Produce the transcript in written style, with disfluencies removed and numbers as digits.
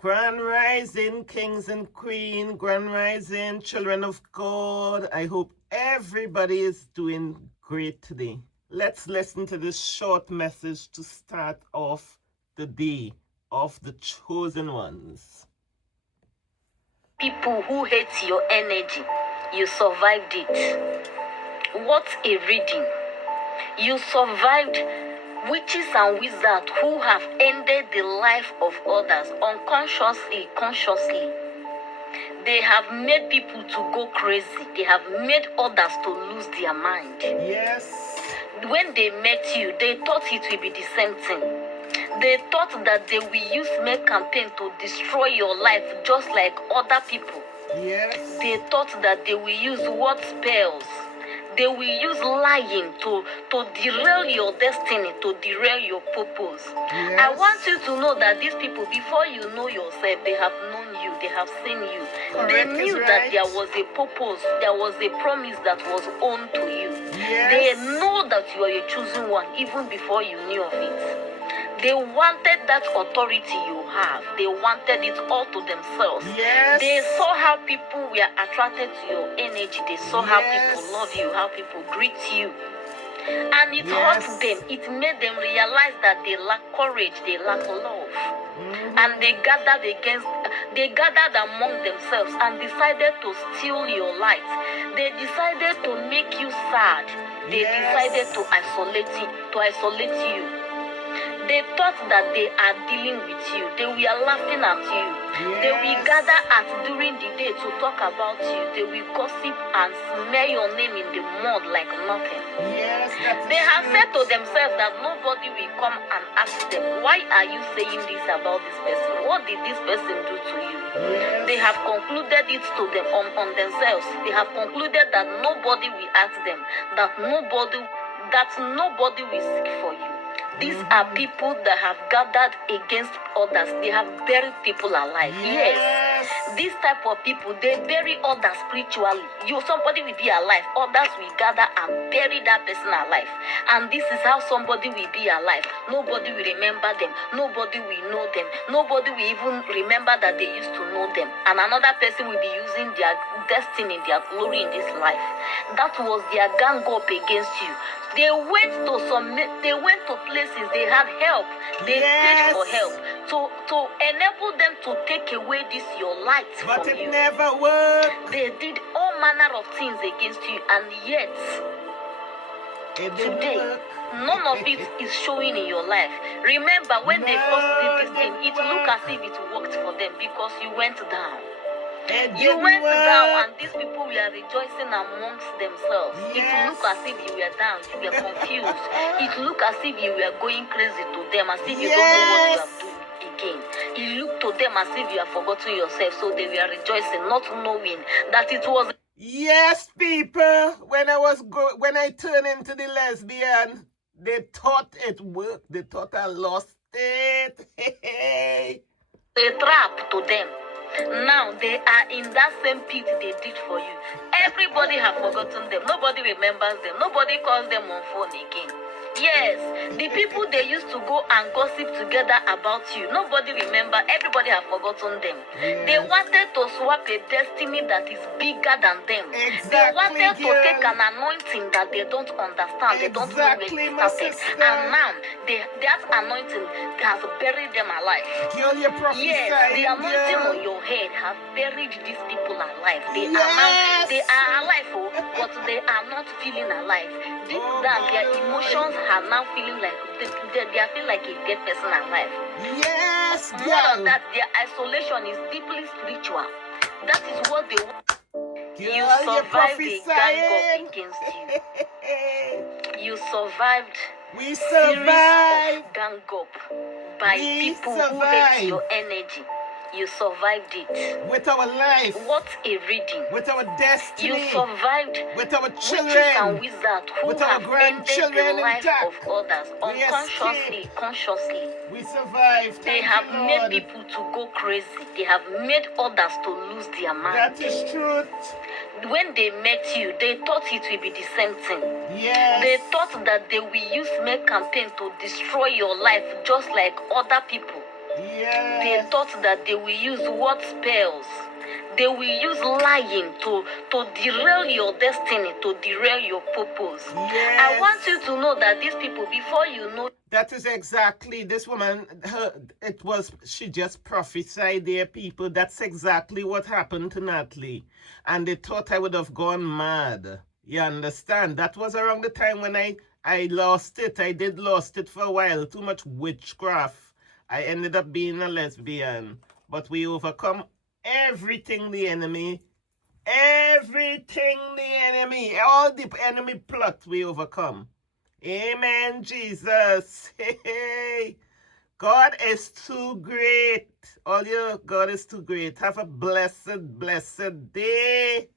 Grand Rising, kings and queen, Grand Rising, children of God. I hope everybody is doing great today. Let's listen to this short message to start off the day of the chosen ones. People who hate your energy, you survived it. What a reading. You survived witches and wizards who have ended the life of others unconsciously, consciously. They have made people to go crazy. They have made others to lose their mind. Yes. When they met you, they thought it would be the same thing. They thought that they will use make campaign to destroy your life just like other people. Yes. They thought that they will use word spells. They will use lying to derail your destiny, to derail your purpose. Yes. I want you to know that these people, before you know yourself, they have known you, they have seen you. They knew that there was a purpose, there was a promise that was owed to you. Yes. They know that you are a chosen one, even before you knew of it. They wanted that authority you have. They wanted it all to themselves. Yes. They saw how people were attracted to your energy. They saw how people love you, how people greet you. And it hurt them. It made them realize that they lack courage, they lack love. And they gathered among themselves and decided to steal your light. They decided to make you sad. They decided to isolate you. They thought that they are dealing with you. They were laughing at you. They will gather during the day to talk about you. They will gossip and smear your name in the mud like nothing. They have said to themselves that nobody will come and ask them, why are you saying this about this person? What did this person do to you? They have concluded it to them on themselves. They have concluded that nobody will ask them, that nobody will seek for you. These are people that have gathered against others. They have buried people alive. Yes. This type of people, they bury others spiritually. Somebody will be alive. Others will gather and bury that person alive. And this is how somebody will be alive. Nobody will remember them. Nobody will know them. Nobody will even remember that they used to know them. And another person will be using their destiny, their glory in this life. That was their gang up against you. They went to places, they had help. They paid for help to enable them to take away this your light but from it you. never worked. They did all manner of things against you, and yet today none of it is showing in your life. Remember when they first did this thing, it looked as if it worked for them because you went down. You went down and these people were rejoicing amongst themselves. It looked as if you were down, you were confused. It looked as if you were going crazy to them, as if you don't know what you are doing again. It looked to them as if you have forgotten yourself, so they were rejoicing, not knowing that it was... Yes, people, when I turned into the lesbian, they thought it worked. They thought I lost it. a trap to them. Now they are in that same pit they did for you. Everybody have forgotten them. Nobody remembers them. Nobody calls them on phone again. Yes, the people they used to go and gossip together about you, nobody remember. Everybody have forgotten them. They wanted to swap a destiny that is bigger than them. They wanted to take an anointing that they don't understand. They don't know where it started. And now that anointing has buried them alive. Girl, you're prophesying. Yes, the anointing on your head has buried these people alive. They are alive, but they are not feeling alive. Deep down, their emotions are now feeling like they are feeling like a dead person alive. Yes, girl. More than that, their isolation is deeply spiritual. That is what they want. You survived the gang up against you. You survived. We survived. Gang up by people who hate your energy. You survived it. With our life. What a reading. With our destiny. You survived. With our children. Witches and wizards who with our have grandchildren ended the life intact. of others unconsciously, consciously. We survived. They have made people to go crazy. They have made others to lose their mind. That is truth. When they met you, they thought it would be the same thing. Yes. They thought that they will use make campaign to destroy your life just like other people. They Yes. thought that they will use word spells. They will use lying to derail your destiny, to derail your purpose. I want you Yes. to know that these people, before you know, That is exactly this woman. She just prophesied their people. That's exactly what happened to Natalie. And they thought I would have gone mad. You understand? That was around the time when I lost it. I did lost it for a while. Too much witchcraft. I ended up being a lesbian. But we overcome everything the enemy, all the enemy plot we overcome. Amen, Jesus. Hey, God is too great. All you, God is too great. Have a blessed, blessed day.